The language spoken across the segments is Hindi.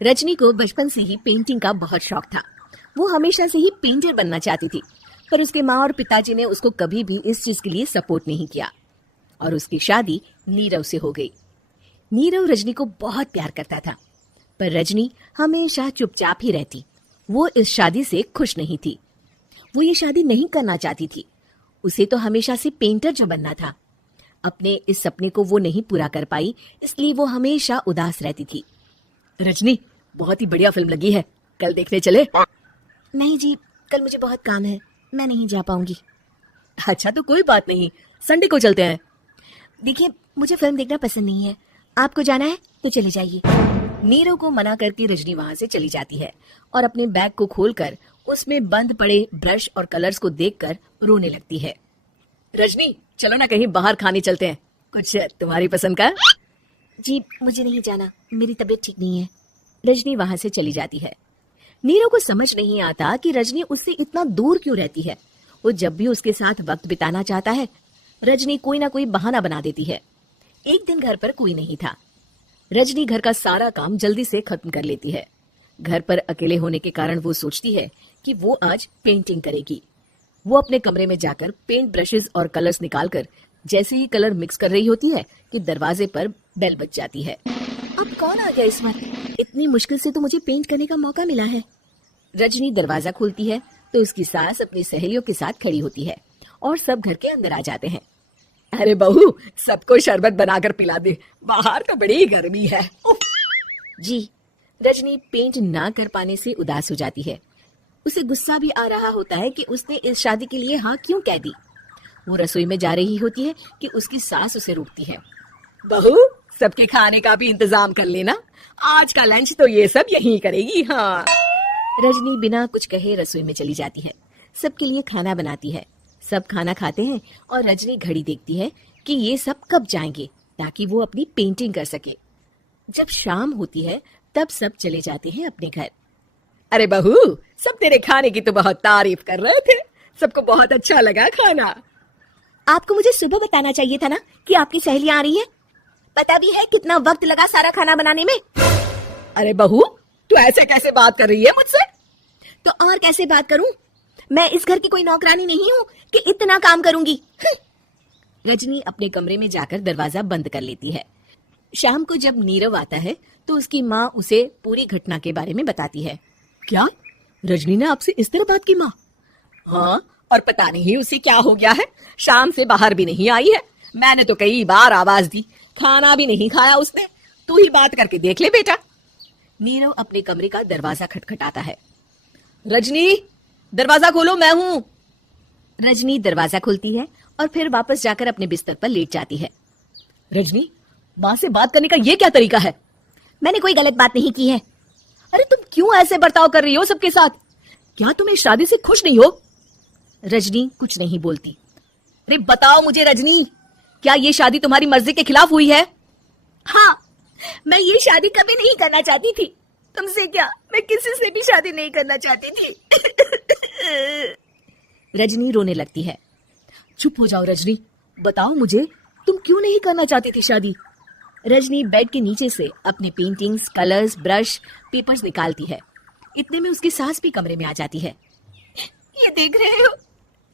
रजनी को बचपन से ही पेंटिंग का बहुत शौक था। वो हमेशा से ही पेंटर बनना चाहती थी, पर उसके माँ और पिताजी ने उसको कभी भी इस चीज के लिए सपोर्ट नहीं किया और उसकी शादी नीरव से हो गई। नीरव रजनी को बहुत प्यार करता था, पर रजनी हमेशा चुपचाप ही रहती। वो इस शादी से खुश नहीं थी। वो ये शादी नहीं करना चाहती थी। उसे तो हमेशा से पेंटर जो बनना था। अपने इस सपने को वो नहीं पूरा कर पाई, इसलिए वो हमेशा उदास रहती थी। रजनी, बहुत ही बढ़िया फिल्म लगी है, कल देखने चले? नहीं जी, कल मुझे बहुत काम है, मैं नहीं जा पाऊंगी। अच्छा तो कोई बात नहीं, संडे को चलते हैं। देखिए, मुझे फिल्म देखना पसंद नहीं है, आपको जाना है तो चले जाइए। नीरव को मना करके रजनी वहां से चली जाती है और अपने बैग को खोलकर उसमें बंद पड़े ब्रश और कलर्स को देखकर रोने लगती है। रजनी, चलो ना कहीं बाहर खाने चलते हैं, कुछ तुम्हारी पसंद का। जी मुझे नहीं जाना, मेरी तबीयत ठीक नहीं है। रजनी वहां से चली जाती है। नीरव को समझ नहीं आता कि रजनी उससे इतना दूर क्यों रहती है। वो जब भी उसके साथ वक्त बिताना चाहता है, रजनी कोई ना कोई बहाना बना देती है। एक दिन घर पर कोई नहीं था। रजनी घर का सारा काम जल्दी से खत्म कर लेती है। घर पर अकेले होने के कारण वो सोचती है कि वो आज पेंटिंग करेगी। वो अपने कमरे में जाकर पेंट ब्रशेस और कलर्स निकालकर जैसे ही कलर मिक्स कर रही होती है कि दरवाजे पर बेल बज जाती है। अब कौन आ गया इस वक्त? इतनी मुश्किल से तो मुझे पेंट करने का मौका मिला है। रजनी दरवाजा खोलती है तो उसकी सास अपनी सहेलियों के साथ खड़ी होती है और सब घर के अंदर आ जाते हैं। अरे बहू, सबको शरबत बनाकर पिला दे, बाहर तो बड़ी गर्मी है। जी। रजनी पेंट ना कर पाने से उदास हो जाती है। उसे गुस्सा भी आ रहा होता है कि उसने इस शादी के लिए हाँ क्यों कह दी। वो रसोई में जा रही होती है कि उसकी सास उसे रोकती है। बहू, सबके खाने का भी इंतजाम कर लेना, आज का लंच तो ये सब यहीं करेगी। हाँ। रजनी बिना कुछ कहे रसोई में चली जाती है। सबके लिए खाना बनाती है। सब खाना खाते हैं और रजनी घड़ी देखती है कि ये सब कब जाएंगे ताकि वो अपनी पेंटिंग कर सके। जब शाम होती है तब सब चले जाते हैं अपने घर। अरे बहू, सब तेरे खाने की तो बहुत तारीफ कर रहे थे, सबको बहुत अच्छा लगा खाना। आपको मुझे सुबह बताना चाहिए था ना कि आपकी सहेलियां आ रही हैं। पता भी है कितना वक्त लगा सारा खाना बनाने में। अरे बहू, तू ऐसे कैसे बात कर रही है मुझसे? तो और कैसे बात करूं? मैं इस घर की कोई नौकरानी नहीं हूं कि इतना काम करूंगी। रजनी अपने कमरे में जाकर दरवाजा बंद कर लेती है। शाम को जब नीरव आता है तो उसकी माँ उसे पूरी घटना के बारे में बताती है। क्या रजनी ने आपसे इस तरह बात की माँ? हाँ, और पता नहीं उसे क्या हो गया है, शाम से बाहर भी नहीं आई है। मैंने तो कई बार आवाज दी, खाना भी नहीं खाया उसने। तू ही बात करके देख ले बेटा। नीरव अपने कमरे का दरवाजा खटखटाता है। रजनी, दरवाजा खोलो, मैं हूँ। रजनी दरवाजा खोलती है और फिर वापस जाकर अपने बिस्तर पर लेट जाती है। रजनी, माँ से बात करने का ये क्या तरीका है? मैंने कोई गलत बात नहीं की है। अरे तुम क्यों ऐसे बर्ताव कर रही हो सबके साथ? क्या तुम इस शादी से खुश नहीं हो? रजनी कुछ नहीं बोलती। अरे बताओ मुझे रजनी, क्या ये शादी तुम्हारी मर्जी के खिलाफ हुई है? हाँ, मैं ये शादी कभी नहीं करना चाहती थी। तुमसे क्या, मैं किसी से भी शादी नहीं करना चाहती थी। रजनी रोने लगती है। चुप हो जाओ रजनी, बताओ मुझे तुम क्यों नहीं करना चाहती थी शादी? रजनी बेड के नीचे से अपने पेंटिंग्स, कलर्स, ब्रश, पेपर्स निकालती है। इतने में उसकी सास भी कमरे में आ जाती है। ये देख रहे हो,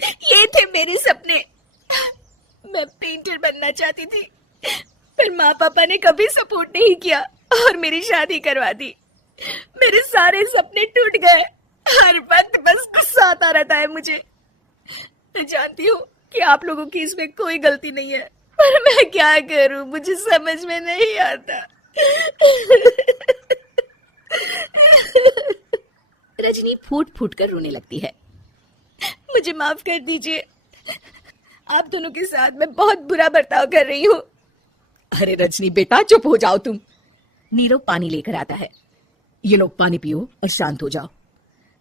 ये थे मेरे सपने। मैं पेंटर बनना चाहती थी, पर माँ पापा ने कभी सपोर्ट नहीं किया और मेरी शादी करवा दी। मेरे सारे सपने टूट गए। हर वक्त बस गुस्सा आता रहता है मुझे। मैं जानती हूँ कि आप लोगों की इसमें कोई गलती नहीं है, पर मैं क्या करूं, मुझे समझ में नहीं आता। रजनी फूट फूट कर रोने लगती है। मुझे माफ कर दीजिए, आप दोनों के साथ मैं बहुत बुरा बर्ताव कर रही हूँ। अरे रजनी बेटा, चुप हो जाओ तुम। नीरव पानी लेकर आता है। ये लो पानी पियो और शांत हो जाओ।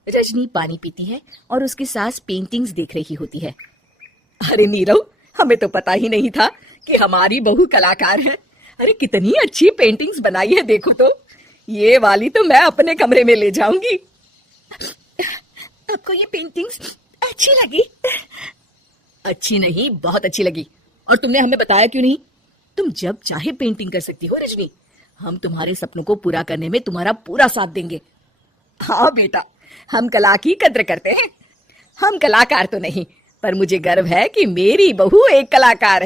रजनी पानी पीती है और उसकी सास पेंटिंग्स देख रही होती है। अरे नीरव, हमें तो पता ही नहीं था कि हमारी बहू कलाकार है। अरे कितनी अच्छी पेंटिंग्स बनाई है, देखो तो। ये वाली तो मैं अपने कमरे में ले जाऊंगी। आपको ये पेंटिंग्स अच्छी लगी? अच्छी नहीं, बहुत अच्छी लगी। और तुमने हमें बताया क्यों नहीं? तुम जब चाहे पेंटिंग कर सकती हो रजनी। हम तुम्हारे सपनों को पूरा करने में तुम्हारा पूरा साथ देंगे। हाँ बेटा, हम कला की कद्र करते हैं। हम कलाकार तो नहीं, पर मुझे गर्व है कि मेरी बहू एक कलाकार